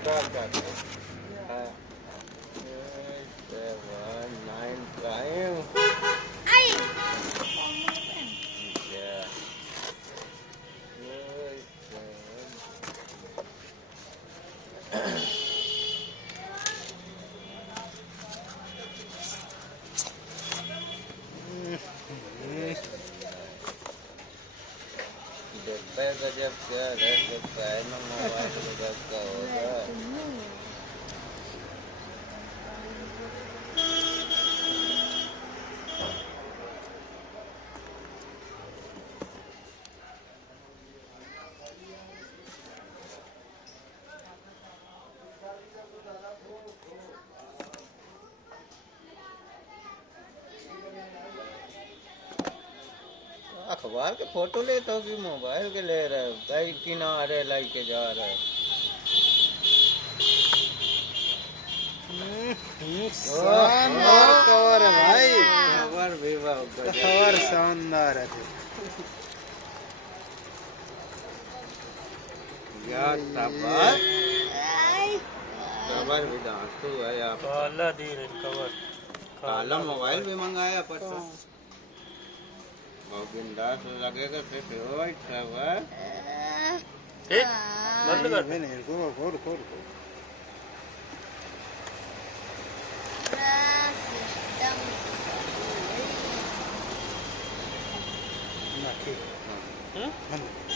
आधार card है 7 9 prime गजब क्या है मोबाइल गजब का होगा अखबार के फोटो ले तो कि मोबाइल के ले रहे हो कई किनारे लाई के जा रहे शानदार कवर है भाई कवर भी कवर शानदार है यार कवर भी धांसू है आप काला दी रही कवर काला मोबाइल भी मंगाया परसों बहुत बिंदास लगेगा फिर कवर ठीक बंद कर मैंने खोल खोल ना ठीक